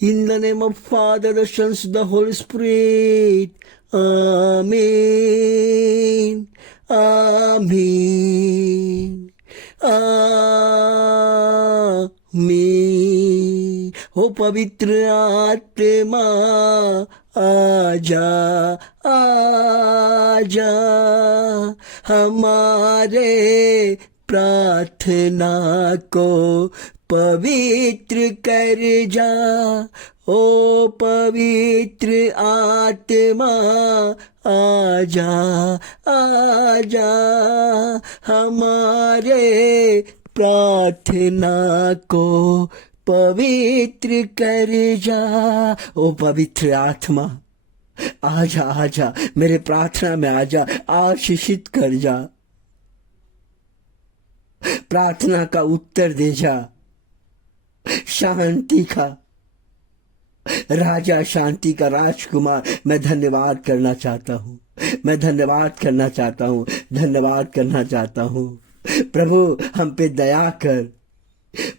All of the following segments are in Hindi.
In the name of Father, the Son, the Holy Spirit. Amen. Amen. आमीन। हो पवित्र आत्मा आजा आजा, हमारे प्रार्थना को पवित्र कर जा। ओ पवित्र आत्मा आजा आजा, हमारे प्रार्थना को पवित्र कर जा। ओ पवित्र आत्मा आजा आजा, मेरे प्रार्थना में आजा, आशीषित कर जा, प्रार्थना का उत्तर दे जा, शांति का राजा, शांति का राजकुमार। मैं धन्यवाद करना चाहता हूँ, मैं धन्यवाद करना चाहता हूँ, धन्यवाद करना चाहता हूँ। प्रभु हम पे दया कर,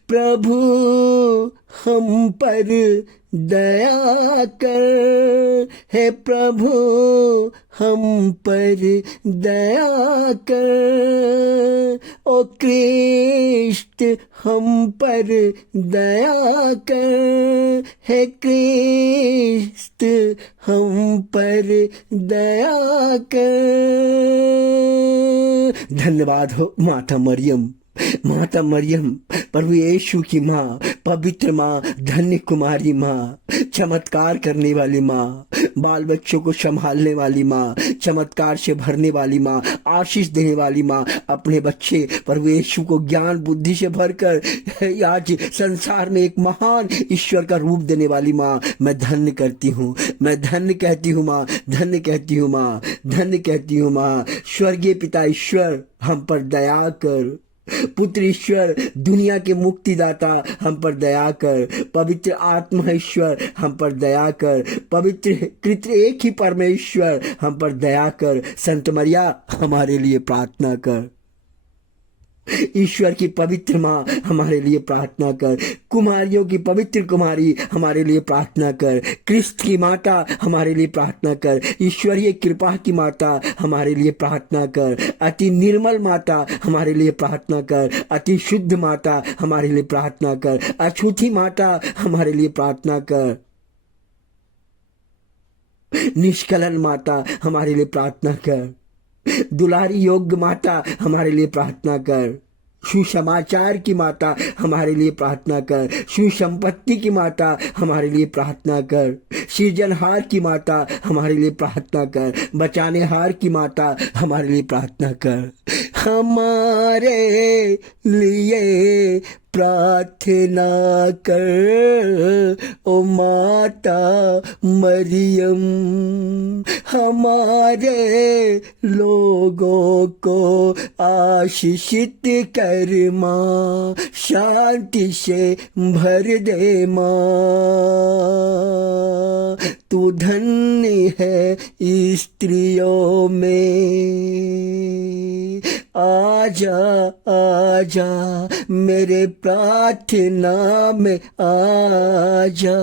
प्रभु हम पर दया कर, हे प्रभु हम पर दया कर। ओ कृष्ण हम पर दया कर, हे कृष्ण हम पर दया कर। धन्यवाद हो माता मरियम, माता मरियम, प्रभु यीशु की माँ, पवित्र माँ, धन्य कुमारी माँ, चमत्कार करने वाली माँ, बाल बच्चों को संभालने वाली माँ, चमत्कार से भरने वाली माँ, आशीष देने वाली माँ, अपने बच्चे प्रभु यीशु को ज्ञान बुद्धि से भरकर आज संसार में एक महान ईश्वर का रूप देने वाली माँ, मैं धन्य करती हूँ, मैं धन्य कहती हूँ माँ, धन्य कहती हूँ माँ, धन्य कहती हूँ माँ। स्वर्गीय पिता ईश्वर हम पर दया कर, पुत्र ईश्वर दुनिया के मुक्तिदाता हम पर दया कर, पवित्र आत्मा ईश्वर हम पर दया कर, पवित्र कृत्र एक ही परमेश्वर हम पर दया कर। संत मरिया हमारे लिए प्रार्थना कर, ईश्वर की पवित्र माँ हमारे लिए प्रार्थना कर, कुमारियों की पवित्र कुमारी हमारे लिए प्रार्थना कर, क्रिस्त की माता हमारे लिए प्रार्थना कर, ईश्वरीय कृपा की माता हमारे लिए प्रार्थना कर, अति निर्मल माता हमारे लिए प्रार्थना कर, अति शुद्ध माता हमारे लिए प्रार्थना कर, अछूती माता हमारे लिए प्रार्थना कर, निष्कलन माता हमारे लिए प्रार्थना कर, दुलारी योग्य माता हमारे लिए प्रार्थना कर, सुसमाचार की माता हमारे लिए प्रार्थना कर, सुसंपत्ति की माता हमारे लिए प्रार्थना कर, सृजनहार की माता हमारे लिए प्रार्थना कर, बचाने हार की माता हमारे लिए प्रार्थना कर। हमारे लिए प्रार्थना कर ओ माता मरियम, हमारे लोगों को आशीषित कर माँ, शांति से भर दे माँ। तू धन्य है स्त्रियों में, आजा आजा मेरे प्रार्थना में आजा,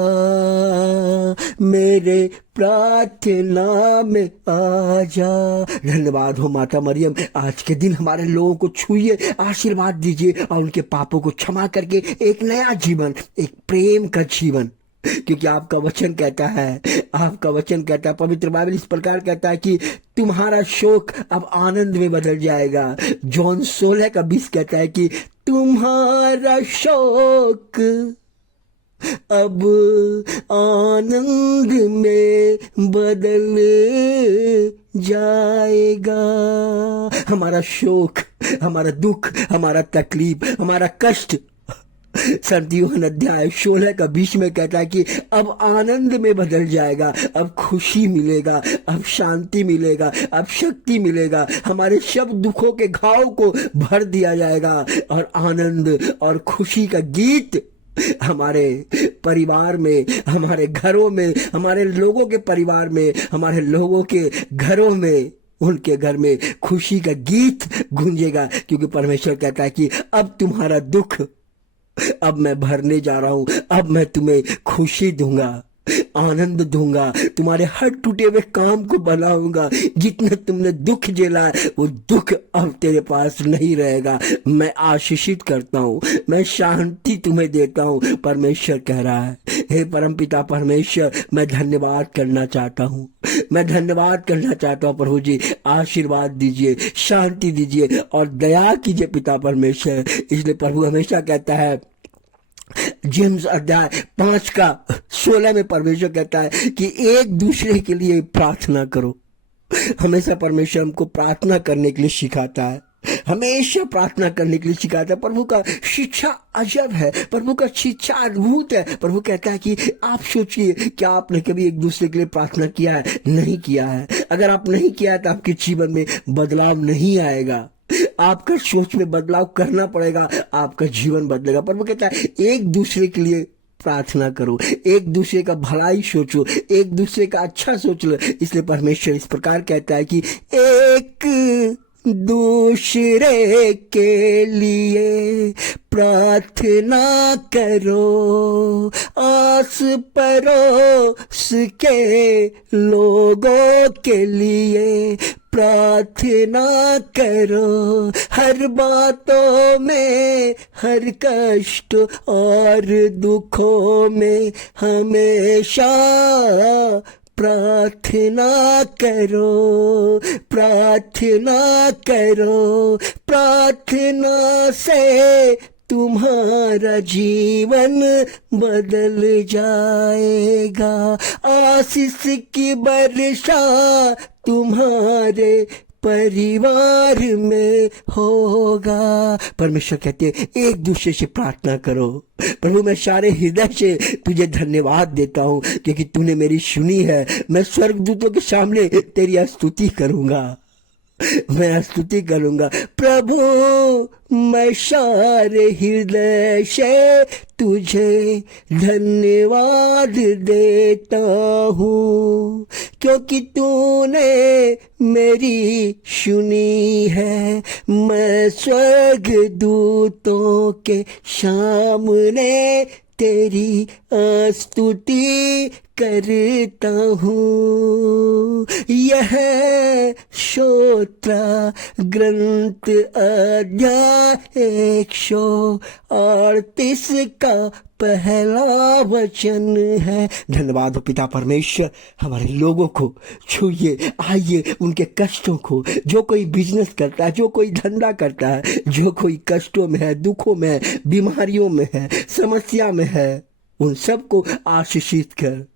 मेरे प्रार्थना में आजा। धन्यवाद हो माता मरियम, आज के दिन हमारे लोगों को छूइए, आशीर्वाद दीजिए और उनके पापों को क्षमा करके एक नया जीवन, एक प्रेम का जीवन, क्योंकि आपका वचन कहता है, आपका वचन कहता है, पवित्र बाइबल इस प्रकार कहता है कि तुम्हारा शोक अब आनंद में बदल जाएगा। जॉन 16:20 कहता है कि तुम्हारा शोक अब आनंद में बदल जाएगा। हमारा शोक, हमारा दुख, हमारा तकलीफ, हमारा कष्ट संत यूहन्ना अध्याय 16:20 में कहता है कि अब आनंद में बदल जाएगा, अब खुशी मिलेगा, अब शांति मिलेगा, अब शक्ति मिलेगा, हमारे सब दुखों के घाव को भर दिया जाएगा और आनंद और खुशी का गीत हमारे परिवार में, हमारे घरों में, हमारे लोगों के परिवार में, हमारे लोगों के घरों में, उनके घर में खुशी का गीत गूंजेगा, क्योंकि परमेश्वर कहता है कि अब तुम्हारा दुख अब मैं भरने जा रहा हूँ, अब मैं तुम्हें खुशी दूंगा, आनंद दूंगा, तुम्हारे हर टूटे हुए काम को बनाऊंगा। जितना तुमने दुख झेला है वो दुख अब तेरे पास नहीं रहेगा। मैं आशीषित करता हूँ, मैं शांति तुम्हें देता हूँ। परमेश्वर कह रहा है, हे परमपिता परमेश्वर, मैं धन्यवाद करना चाहता हूँ, मैं धन्यवाद करना चाहता हूँ। प्रभु जी आशीर्वाद दीजिए, शांति दीजिए और दया कीजिए पिता परमेश्वर। इसलिए प्रभु हमेशा कहता है, जेम्स अध्याय 5:16 में परमेश्वर कहता है कि एक दूसरे के लिए प्रार्थना करो। हमेशा परमेश्वर हमको प्रार्थना करने के लिए सिखाता है, हमेशा प्रार्थना करने के लिए सिखाता है। प्रभु का शिक्षा अजब है, प्रभु का शिक्षा अद्भुत है। प्रभु कहता है कि आप सोचिए, क्या आपने कभी एक दूसरे के लिए प्रार्थना किया है? नहीं किया है। अगर आप नहीं किया है तो आपके जीवन में बदलाव नहीं आएगा, आपका सोच में बदलाव करना पड़ेगा, आपका जीवन बदलेगा। प्रभु कहता है एक दूसरे के लिए प्रार्थना करो, एक दूसरे का भलाई सोचो, एक दूसरे का अच्छा सोच लो। इसलिए परमेश्वर इस प्रकार कहता है कि एक दूसरे के लिए प्रार्थना करो, आस पड़ोस के लोगों के लिए प्रार्थना करो। हर बातों में, हर कष्ट और दुखों में हमेशा प्रार्थना करो, प्रार्थना करो। प्रार्थना से तुम्हारा जीवन बदल जाएगा, आशीष की वर्षा तुम्हारे परिवार में होगा। परमेश्वर कहते हैं एक दूसरे से प्रार्थना करो। प्रभु मैं सारे हृदय से तुझे धन्यवाद देता हूँ क्योंकि तूने मेरी सुनी है। मैं स्वर्गदूतों के सामने तेरी स्तुति करूंगा, मैं स्तुति करूंगा। प्रभु मैं सारे हृदय से तुझे धन्यवाद देता हूँ क्योंकि तूने मेरी सुनी है। मैं स्वर्गदूतों के सामने तेरी स्तुति करता हूँ। यह स्तोत्र ग्रंथ अध्याय 138 का पहला वचन है। धन्यवाद हो पिता परमेश्वर, हमारे लोगों को छूइए, आइए उनके कष्टों को, जो कोई बिजनेस करता है, जो कोई धंधा करता है, जो कोई कष्टों में है, दुखों में है, बीमारियों में है, समस्या में है, उन सबको आशीषित कर।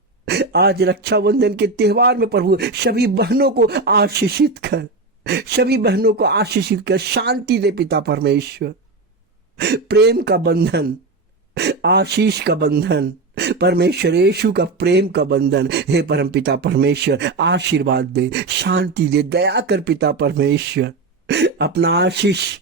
आज रक्षाबंधन के त्योहार में प्रभु सभी बहनों को आशीषित कर, सभी बहनों को आशीषित कर, शांति दे पिता परमेश्वर। प्रेम का बंधन, आशीष का बंधन, परमेश्वर यीशु का प्रेम का बंधन, हे परम पिता परमेश्वर आशीर्वाद दे, शांति दे, दया कर पिता परमेश्वर। अपना आशीष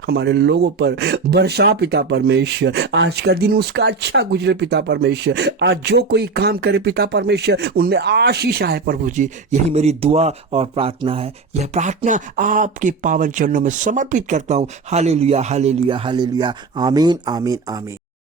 हमारे लोगों पर बरसा पिता परमेश्वर। आज का दिन उसका अच्छा गुजरे पिता परमेश्वर। आज जो कोई काम करे पिता परमेश्वर उनमें आशीष आए प्रभु जी। यही मेरी दुआ और प्रार्थना है। यह प्रार्थना आपके पावन चरणों में समर्पित करता हूँ। Hallelujah hallelujah hallelujah. आमीन आमीन आमीन।